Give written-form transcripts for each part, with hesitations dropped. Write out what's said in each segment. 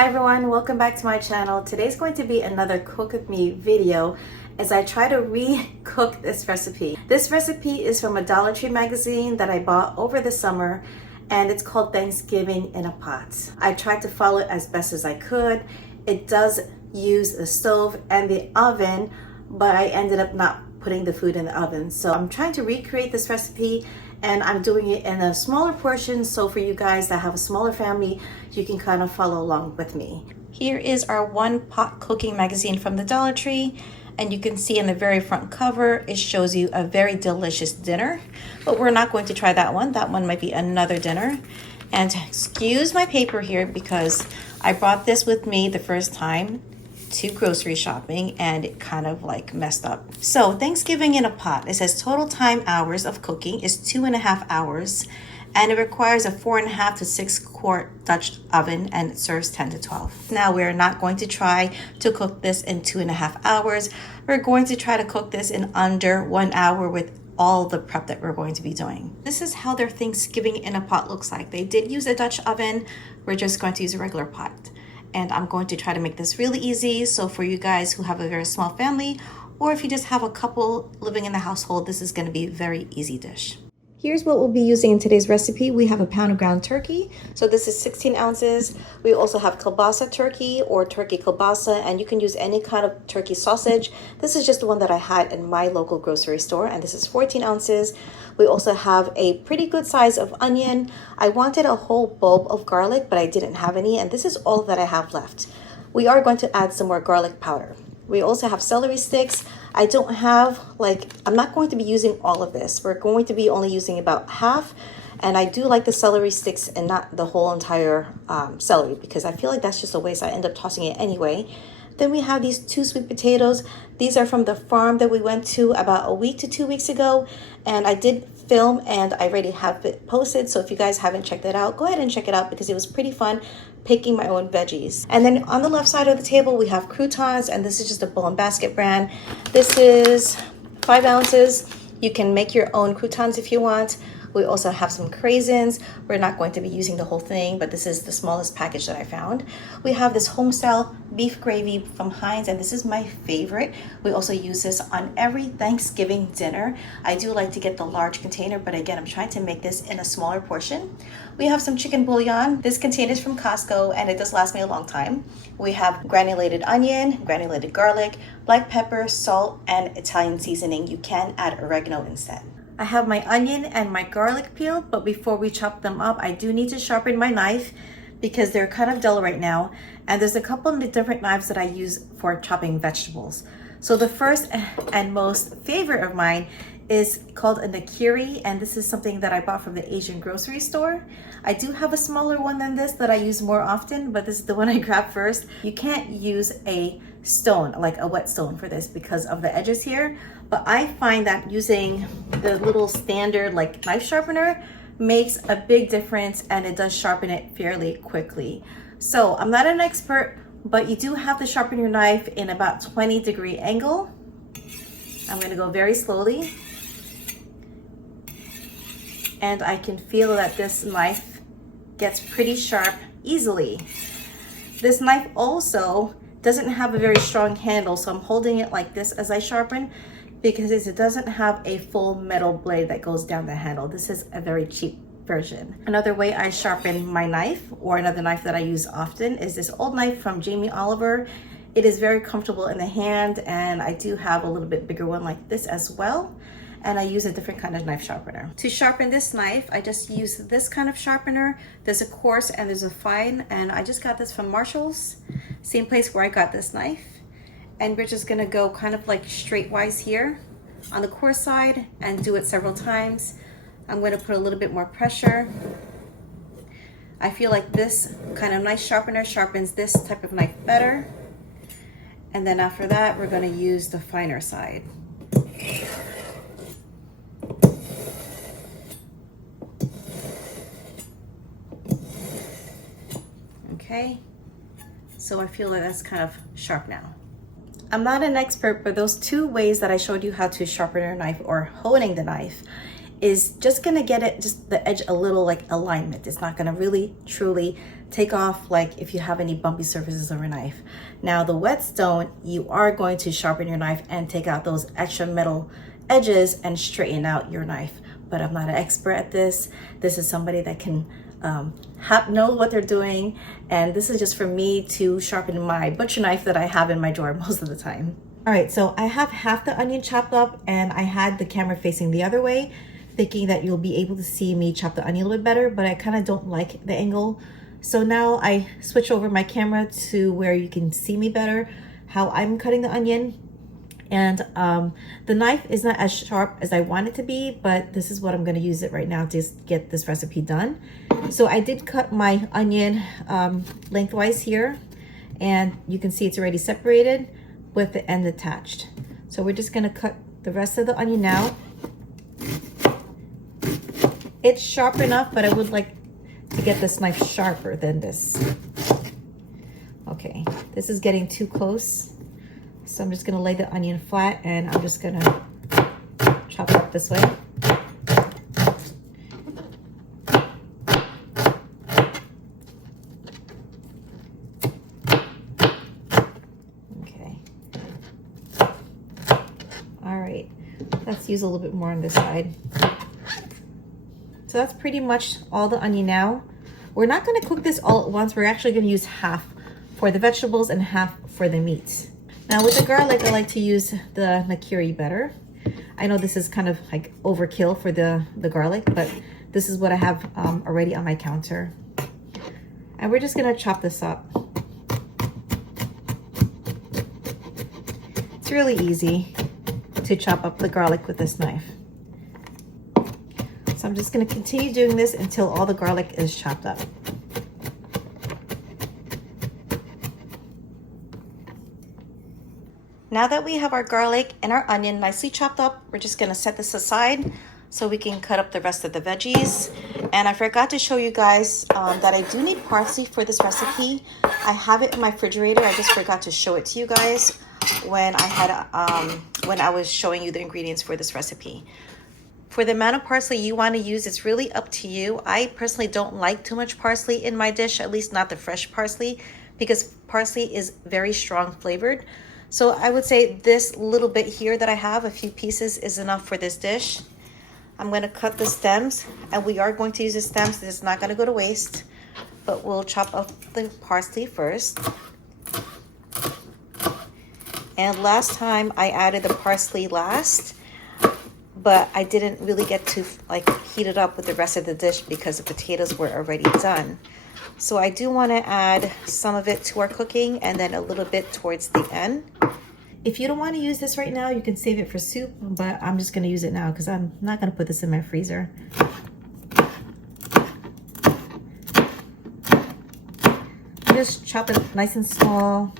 Hi everyone, welcome back to my channel. Today's going to be another cook with me video as I try to re-cook this recipe. This recipe is from a Dollar Tree magazine that I bought over the summer, and it's called Thanksgiving in a Pot. I tried to follow it as best as I could. It does use the stove and the oven, but I ended up not putting the food in the oven. So I'm trying to recreate this recipe, and I'm doing it in a smaller portion, so for you guys that have a smaller family, you can kind of follow along with me. Here is our one pot cooking magazine from the Dollar Tree, and you can see in the very front cover it shows you a very delicious dinner, but we're not going to try that one. That one might be another dinner. And excuse my paper here because I brought this with me the first time to grocery shopping and it kind of like messed up. So Thanksgiving in a Pot, it says total time hours of cooking is 2.5 hours, and it requires a 4.5 to 6 quart Dutch oven, and it serves 10 to 12. Now we're not going to try to cook this in 2.5 hours. We're going to try to cook this in under 1 hour with all the prep that we're going to be doing. This is how their Thanksgiving in a Pot looks like. They did use a Dutch oven. We're just going to use a regular pot. And I'm going to try to make this really easy. So for you guys who have a very small family, or if you just have a couple living in the household, this is going to be a very easy dish. Here's what we'll be using in today's recipe. We have a pound of ground turkey. So this is 16 ounces. We also have kielbasa turkey or turkey kielbasa, and you can use any kind of turkey sausage. This is just the one that I had in my local grocery store, and this is 14 ounces. We also have a pretty good size of onion. I wanted a whole bulb of garlic, but I didn't have any, and this is all that I have left. We are going to add some more garlic powder. We also have celery sticks. I don't have, I'm not going to be using all of this. We're going to be only using about half. And I do like the celery sticks and not the whole entire celery, because I feel like that's just a waste. I end up tossing it anyway. Then we have these 2 sweet potatoes. These are from the farm that we went to about a week to 2 weeks ago. And I did film and I already have it posted. So if you guys haven't checked it out, go ahead and check it out because it was pretty fun picking my own veggies. And then on the left side of the table, we have croutons, and this is just a Bowl & Basket brand. This is 5 ounces. You can make your own croutons if you want. We also have some craisins. We're not going to be using the whole thing, but this is the smallest package that I found. We have this homestyle beef gravy from Heinz, and this is my favorite. We also use this on every Thanksgiving dinner. I do like to get the large container, but again, I'm trying to make this in a smaller portion. We have some chicken bouillon. This container is from Costco, and it does last me a long time. We have granulated onion, granulated garlic, black pepper, salt, and Italian seasoning. You can add oregano instead. I have my onion and my garlic peeled, but before we chop them up, I do need to sharpen my knife because they're kind of dull right now. And there's a couple of different knives that I use for chopping vegetables. So the first and most favorite of mine is called a Nakiri, and this is something that I bought from the Asian grocery store. I do have a smaller one than this that I use more often, but this is the one I grabbed first. You can't use a stone, like a whetstone, for this because of the edges here, but I find that using the little standard knife sharpener makes a big difference, and it does sharpen it fairly quickly. So I'm not an expert, but you do have to sharpen your knife in about 20-degree angle. I'm going to go very slowly, and I can feel that this knife gets pretty sharp easily. This knife also doesn't have a very strong handle, so I'm holding it like this as I sharpen because it doesn't have a full metal blade that goes down the handle. This is a very cheap version. Another way I sharpen my knife, or another knife that I use often, is this old knife from Jamie Oliver. It is very comfortable in the hand, and I do have a little bit bigger one like this as well. And I use a different kind of knife sharpener. To sharpen this knife, I just use this kind of sharpener. There's a coarse and there's a fine, and I just got this from Marshall's, same place where I got this knife. And we're just gonna go kind of straightwise here on the coarse side and do it several times. I'm gonna put a little bit more pressure. I feel like this kind of knife sharpener sharpens this type of knife better. And then after that, we're gonna use the finer side. Okay, so I feel like that's kind of sharp now. I'm not an expert, but those 2 ways that I showed you how to sharpen your knife or honing the knife, is just gonna get it, just the edge a little like alignment. It's not gonna really truly take off like if you have any bumpy surfaces on your knife. Now the whetstone, you are going to sharpen your knife and take out those extra metal edges and straighten out your knife. But I'm not an expert at this. This is somebody that can know what they're doing, and this is just for me to sharpen my butcher knife that I have in my drawer most of the time. All right, so I have half the onion chopped up, and I had the camera facing the other way, thinking that you'll be able to see me chop the onion a little bit better, but I kind of don't like the angle. So now I switch over my camera to where you can see me better, how I'm cutting the onion. And the knife is not as sharp as I want it to be, but this is what I'm gonna use it right now to get this recipe done. So I did cut my onion lengthwise here, and you can see it's already separated with the end attached. So we're just gonna cut the rest of the onion now. It's sharp enough, but I would like to get this knife sharper than this. Okay, this is getting too close. So I'm just gonna lay the onion flat, and I'm just gonna chop it up this way. Okay. All right, let's use a little bit more on this side. So that's pretty much all the onion now. We're not gonna cook this all at once. We're actually gonna use half for the vegetables and half for the meat. Now with the garlic, I like to use the Nakiri better. I know this is kind of like overkill for the garlic, but this is what I have already on my counter. And we're just gonna chop this up. It's really easy to chop up the garlic with this knife. So I'm just gonna continue doing this until all the garlic is chopped up. Now that we have our garlic and our onion nicely chopped up, we're just gonna set this aside so we can cut up the rest of the veggies. And I forgot to show you guys that I do need parsley for this recipe. I have it in my refrigerator. I just forgot to show it to you guys when I was showing you the ingredients for this recipe. For the amount of parsley you want to use, it's really up to you. I personally don't like too much parsley in my dish, at least not the fresh parsley, because parsley is very strong flavored. So I would say this little bit here that I have, a few pieces, is enough for this dish. I'm going to cut the stems, and we are going to use the stems. This is not going to go to waste, but we'll chop up the parsley first. And last time I added the parsley last, but I didn't really get to like heat it up with the rest of the dish because the potatoes were already done. So I do want to add some of it to our cooking and then a little bit towards the end. If you don't want to use this right now, you can save it for soup, but I'm just going to use it now because I'm not going to put this in my freezer. Just chop it nice and small.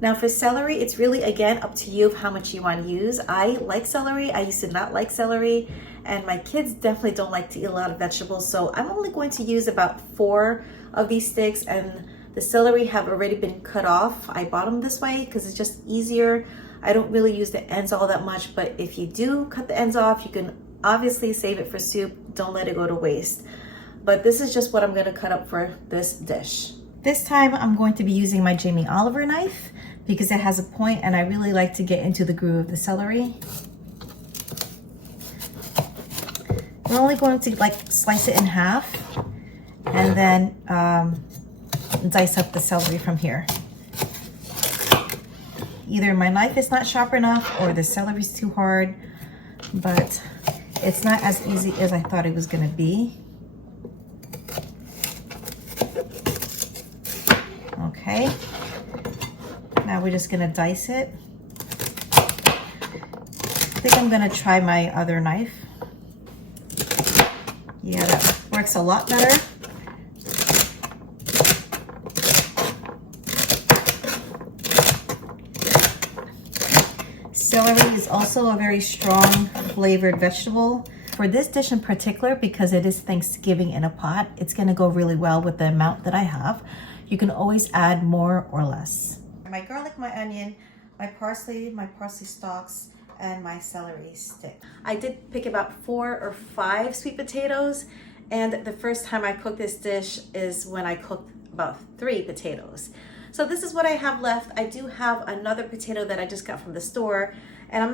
Now for celery, it's really, again, up to you of how much you want to use. I like celery. I used to not like celery, and my kids definitely don't like to eat a lot of vegetables. So I'm only going to use about 4 of these sticks, and the celery have already been cut off. I bought them this way because it's just easier. I don't really use the ends all that much, but if you do cut the ends off, you can obviously save it for soup. Don't let it go to waste. But this is just what I'm going to cut up for this dish. This time I'm going to be using my Jamie Oliver knife because it has a point and I really like to get into the groove of the celery. I'm only going to like slice it in half and then dice up the celery from here. Either my knife is not sharp enough or the celery is too hard, but it's not as easy as I thought it was going to be. Okay, now we're just gonna dice it. I think I'm gonna try my other knife. Yeah, that works a lot better. Celery is also a very strong flavored vegetable. For this dish in particular, because it is Thanksgiving in a pot, it's gonna go really well with the amount that I have. You can always add more or less. My garlic, my onion, my parsley stalks, and my celery stick. I did pick about 4 or 5 sweet potatoes, and the first time I cooked this dish is when I cooked about 3 potatoes. So this is what I have left. I do have another potato that I just got from the store, and I'm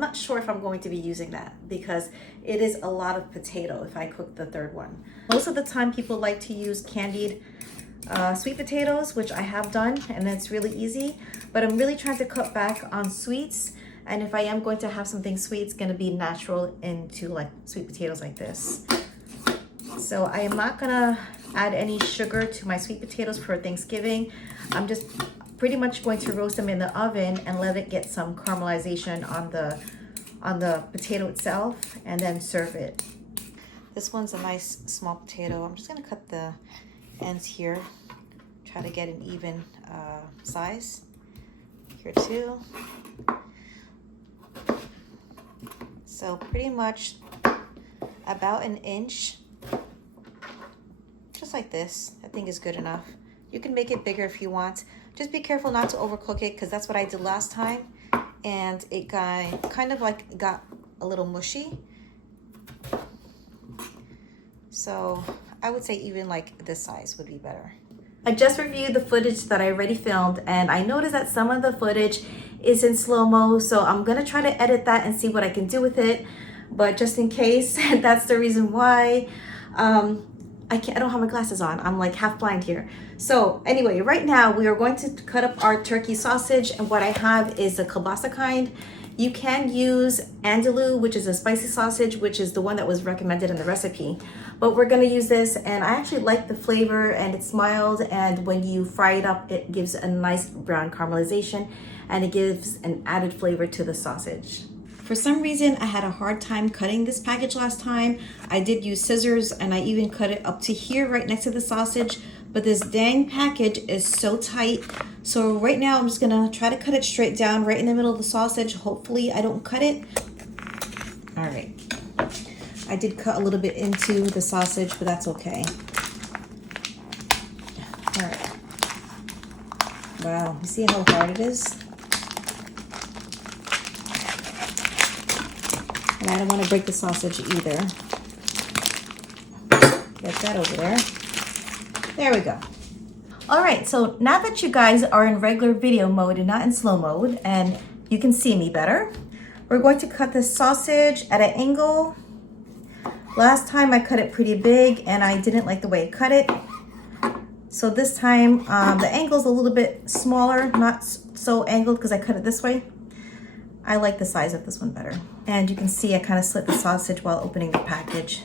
not sure if I'm going to be using that because it is a lot of potato if I cook the third one. Most of the time people like to use candied sweet potatoes, which I have done, and it's really easy, but I'm really trying to cut back on sweets. And if I am going to have something sweet, it's going to be natural into like sweet potatoes like this. So I am not going to add any sugar to my sweet potatoes for Thanksgiving. I'm just pretty much going to roast them in the oven and let it get some caramelization on the potato itself, and then serve it. This one's a nice small potato. I'm just going to cut the ends here. Try to get an even size. Here too. So pretty much about an inch, just like this, I think is good enough. You can make it bigger if you want. Just be careful not to overcook it, because that's what I did last time, and it got a little mushy. So I would say even like this size would be better. I just reviewed the footage that I already filmed, and I noticed that some of the footage is in slow-mo, so I'm gonna try to edit that and see what I can do with it. But just in case, that's the reason why I don't have my glasses on. I'm like half blind here. So anyway, right now we are going to cut up our turkey sausage, and what I have is the kielbasa kind. You can use andalou, which is a spicy sausage, which is the one that was recommended in the recipe. But we're gonna use this, and I actually like the flavor, and it's mild, and when you fry it up, it gives a nice brown caramelization, and it gives an added flavor to the sausage. For some reason, I had a hard time cutting this package last time. I did use scissors, and I even cut it up to here right next to the sausage, but this dang package is so tight. So right now I'm just gonna try to cut it straight down right in the middle of the sausage. Hopefully I don't cut it. All right. I did cut a little bit into the sausage, but that's okay. All right. Wow, you see how hard it is? And I don't want to break the sausage either. Get that over there. There we go. All right, so now that you guys are in regular video mode and not in slow mode, and you can see me better, we're going to cut this sausage at an angle. Last time I cut it pretty big and I didn't like the way it cut it. So this time the angle's a little bit smaller, not so angled because I cut it this way. I like the size of this one better. And you can see I kind of slit the sausage while opening the package.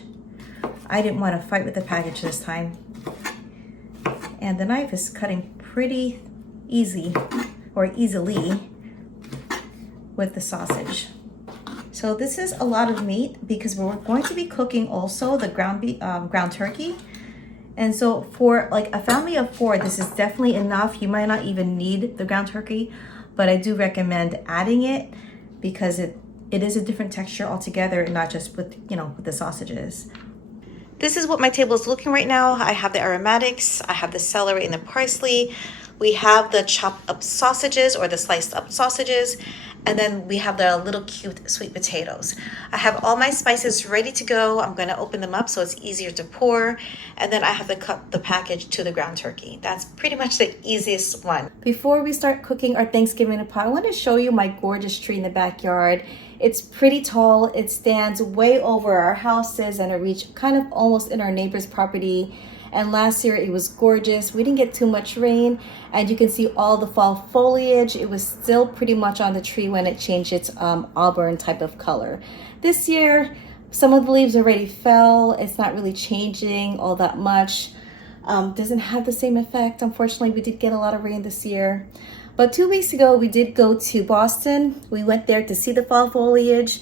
I didn't want to fight with the package this time. And the knife is cutting pretty easily with the sausage. So this is a lot of meat because we're going to be cooking also the ground turkey. And so for like a family of 4, this is definitely enough. You might not even need the ground turkey, but I do recommend adding it because it is a different texture altogether, and not just with, with the sausages. This is what my table is looking right now. I have the aromatics, I have the celery and the parsley. We have the chopped up sausages or the sliced up sausages, and then we have the little cute sweet potatoes. I have all my spices ready to go. I'm gonna open them up so it's easier to pour, and then I have to cut the package to the ground turkey. That's pretty much the easiest one. Before we start cooking our Thanksgiving pie, I want to show you my gorgeous tree in the backyard. It's pretty tall. It stands way over our houses and it reaches kind of almost in our neighbor's property. And last year it was gorgeous. We didn't get too much rain, and you can see all the fall foliage. It was still pretty much on the tree when it changed its auburn type of color. This year, some of the leaves already fell. It's not really changing all that much. Doesn't have the same effect. Unfortunately, we did get a lot of rain this year. But 2 weeks ago, we did go to Boston. We went there to see the fall foliage.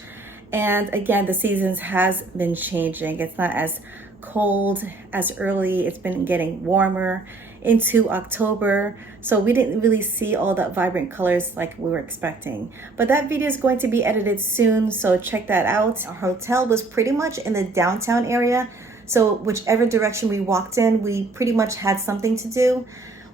And again, the seasons has been changing. It's not as cold as early. It's been getting warmer into October. So we didn't really see all that vibrant colors like we were expecting. But that video is going to be edited soon, so check that out. Our hotel was pretty much in the downtown area. So whichever direction we walked in, we pretty much had something to do.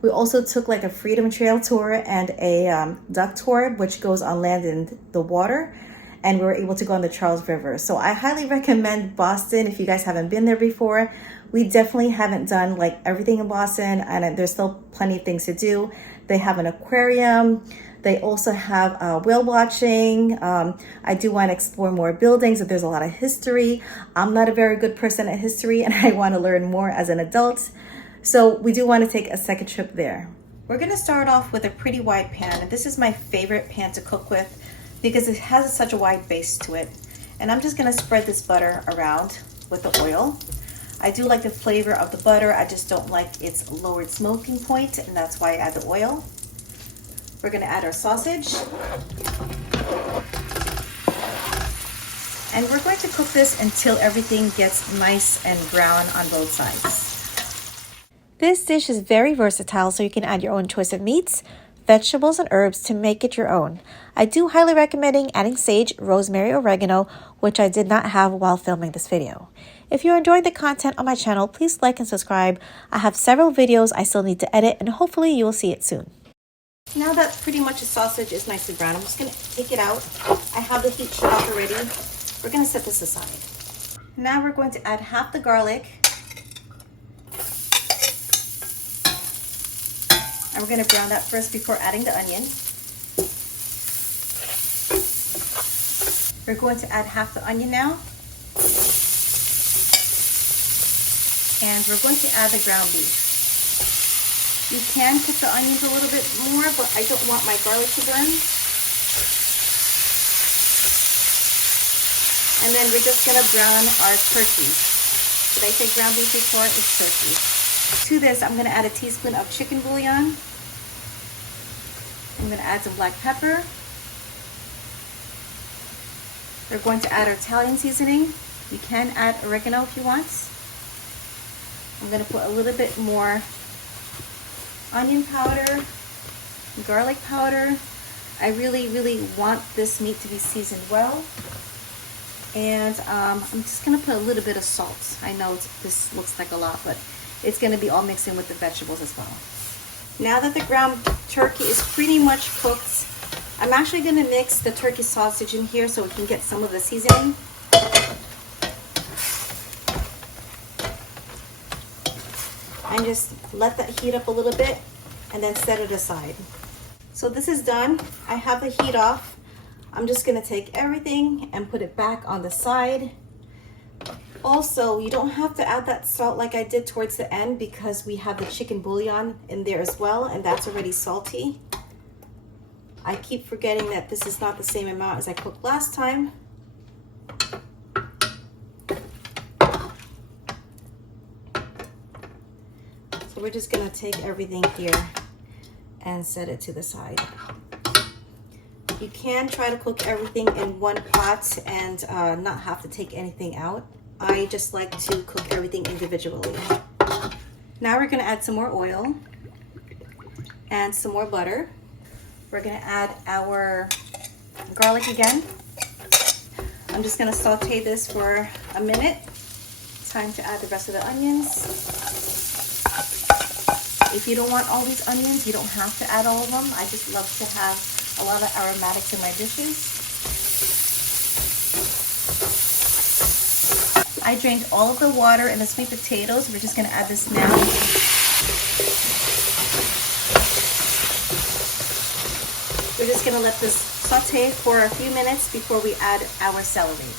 We also took like a Freedom Trail tour and a duck tour, which goes on land in the water. And we were able to go on the Charles River. So I highly recommend Boston if you guys haven't been there before. We definitely haven't done like everything in Boston, and there's still plenty of things to do. They have an aquarium. They also have whale watching. I do want to explore more buildings. There's a lot of history. I'm not a very good person at history, and I want to learn more as an adult. So we do want to take a second trip there. We're going to start off with a pretty wide pan. And this is my favorite pan to cook with because it has such a wide base to it. And I'm just going to spread this butter around with the oil. I do like the flavor of the butter. I just don't like its lowered smoking point, and that's why I add the oil. We're going to add our sausage. And we're going to cook this until everything gets nice and brown on both sides. This dish is very versatile, so you can add your own choice of meats, vegetables, and herbs to make it your own. I do highly recommend adding sage, rosemary, oregano, which I did not have while filming this video. If you're enjoying the content on my channel, please like and subscribe. I have several videos I still need to edit, and hopefully you will see it soon. Now that pretty much the sausage is nicely brown, I'm just going to take it out. I have the heat shut off already. We're going to set this aside. Now we're going to add half the garlic. And we're going to brown that first before adding the onion. We're going to add half the onion now. And we're going to add the ground beef. You can cook the onions a little bit more, but I don't want my garlic to burn. And then we're just going to brown our turkey. Did I say ground beef before? It's turkey. To this, I'm going to add a teaspoon of chicken bouillon. I'm going to add some black pepper. We're going to add our Italian seasoning. You can add oregano if you want. I'm going to put a little bit more onion powder, garlic powder. I really want this meat to be seasoned well. And I'm just going to put a little bit of salt. I know this looks like a lot, but it's going to be all mixed in with the vegetables as well. Now that the ground turkey is pretty much cooked, I'm actually going to mix the turkey sausage in here so we can get some of the seasoning. And just let that heat up a little bit and then set it aside. So this is done. I have the heat off. I'm just going to take everything and put it back on the side. Also, you don't have to add that salt like I did towards the end because we have the chicken bouillon in there as well, and that's already salty. I keep forgetting that this is not the same amount as I cooked last time. So we're just gonna take everything here and set it to the side. You can try to cook everything in one pot and not have to take anything out. I just like to cook everything individually. Now we're gonna add some more oil and some more butter. We're gonna add our garlic again. I'm just gonna saute this for a minute. Time to add the rest of the onions. If you don't want all these onions, you don't have to add all of them. I just love to have a lot of aromatics in my dishes. I drained all of the water in the sweet potatoes. We're just gonna add this now. We're just gonna let this saute for a few minutes before we add our celery.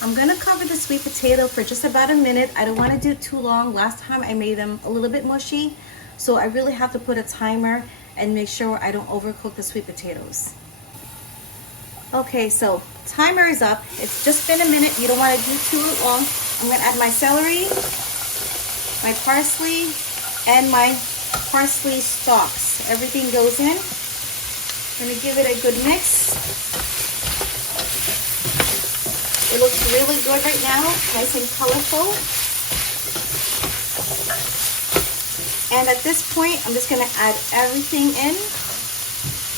I'm gonna cover the sweet potato for just about a minute. I don't wanna do it too long. Last time I made them a little bit mushy, so I really have to put a timer and make sure I don't overcook the sweet potatoes. Okay, so timer is up. It's just been a minute. You don't want to do too long. I'm going to add my celery, my parsley, and my parsley stalks. Everything goes in. I'm going to give it a good mix. It looks really good right now, nice and colorful. And at this point, I'm just going to add everything in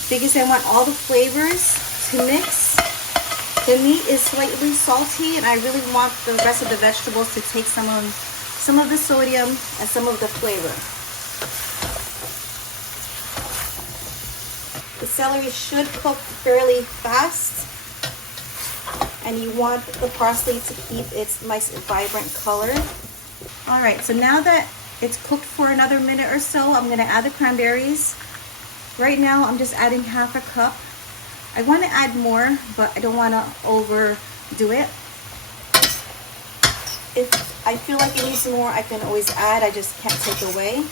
because I want all the flavors to mix. The meat is slightly salty, and I really want the rest of the vegetables to take some of the sodium and some of the flavor. The celery should cook fairly fast, and you want the parsley to keep its nice vibrant color. All right, so now that it's cooked for another minute or so, I'm gonna add the cranberries. Right now, I'm just adding half a cup. I wanna add more, but I don't wanna overdo it. If I feel like it needs more, I can always add, I just can't take away.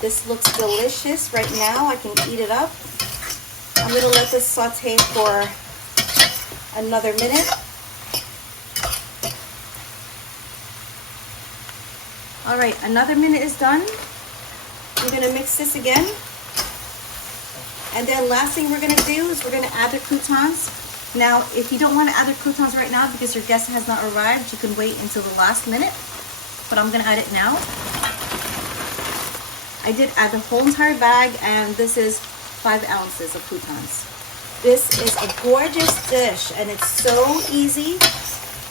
This looks delicious right now. I can eat it up. I'm gonna let this saute for another minute. All right, another minute is done. I'm gonna mix this again. And then last thing we're gonna do is we're gonna add the croutons. Now, if you don't wanna add the croutons right now because your guest has not arrived, you can wait until the last minute, but I'm gonna add it now. I did add the whole entire bag, and this is 5 ounces of croutons. This is a gorgeous dish, and it's so easy.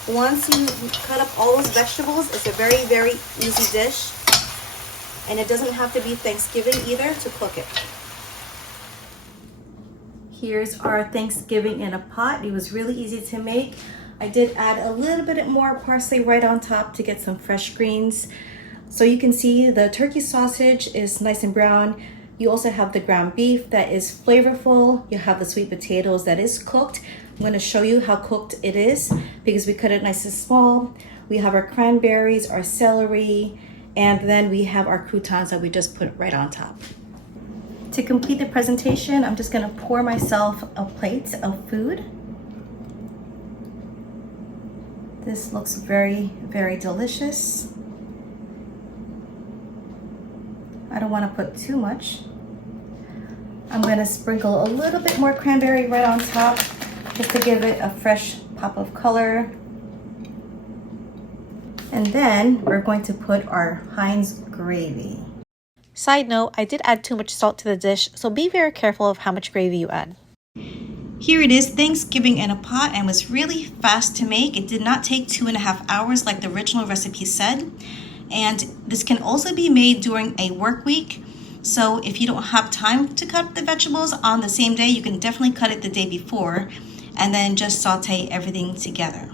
Once you cut up all those vegetables, it's a very, very easy dish. And it doesn't have to be Thanksgiving either to cook it. Here's our Thanksgiving in a pot. It was really easy to make. I did add a little bit more parsley right on top to get some fresh greens. So you can see the turkey sausage is nice and brown. You also have the ground beef that is flavorful. You have the sweet potatoes that is cooked. I'm going to show you how cooked it is because we cut it nice and small. We have our cranberries, our celery, and then we have our croutons that we just put right on top. To complete the presentation, I'm just going to pour myself a plate of food. This looks very, very delicious. I don't want to put too much. I'm going to sprinkle a little bit more cranberry right on top just to give it a fresh pop of color. And then we're going to put our Heinz gravy. Side note, I did add too much salt to the dish, so be very careful of how much gravy you add. Here it is, Thanksgiving in a pot, and was really fast to make. It did not take 2.5 hours like the original recipe said. And this can also be made during a work week. So if you don't have time to cut the vegetables on the same day, you can definitely cut it the day before and then just saute everything together.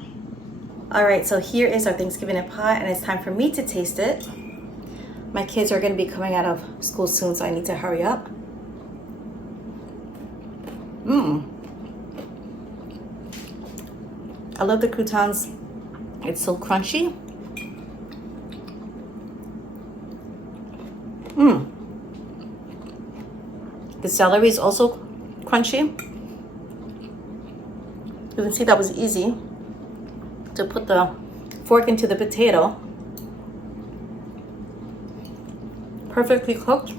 All right, so here is our Thanksgiving in a pot, and it's time for me to taste it. My kids are gonna be coming out of school soon, so I need to hurry up. I love the croutons. It's so crunchy. The celery is also crunchy. You can see that was easy to put the fork into the potato. Perfectly cooked.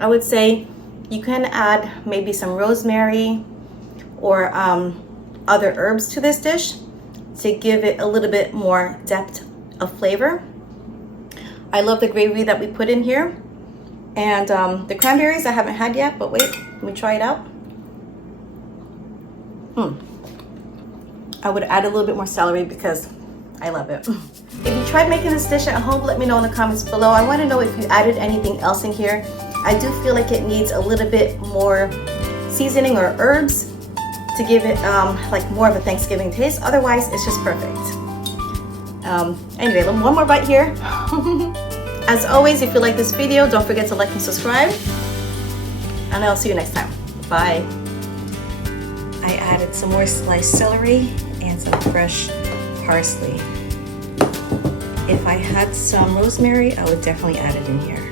I would say you can add maybe some rosemary or other herbs to this dish to give it a little bit more depth of flavor. I love the gravy that we put in here. And the cranberries I haven't had yet, but wait, let me try it out. I would add a little bit more celery because I love it. If you tried making this dish at home, let me know in the comments below. I want to know if you added anything else in here. I do feel like it needs a little bit more seasoning or herbs to give it like more of a Thanksgiving taste. Otherwise, it's just perfect. Anyway, one more bite here. As always, if you like this video, don't forget to like and subscribe. And I'll see you next time. Bye. I added some more sliced celery and some fresh parsley. If I had some rosemary, I would definitely add it in here.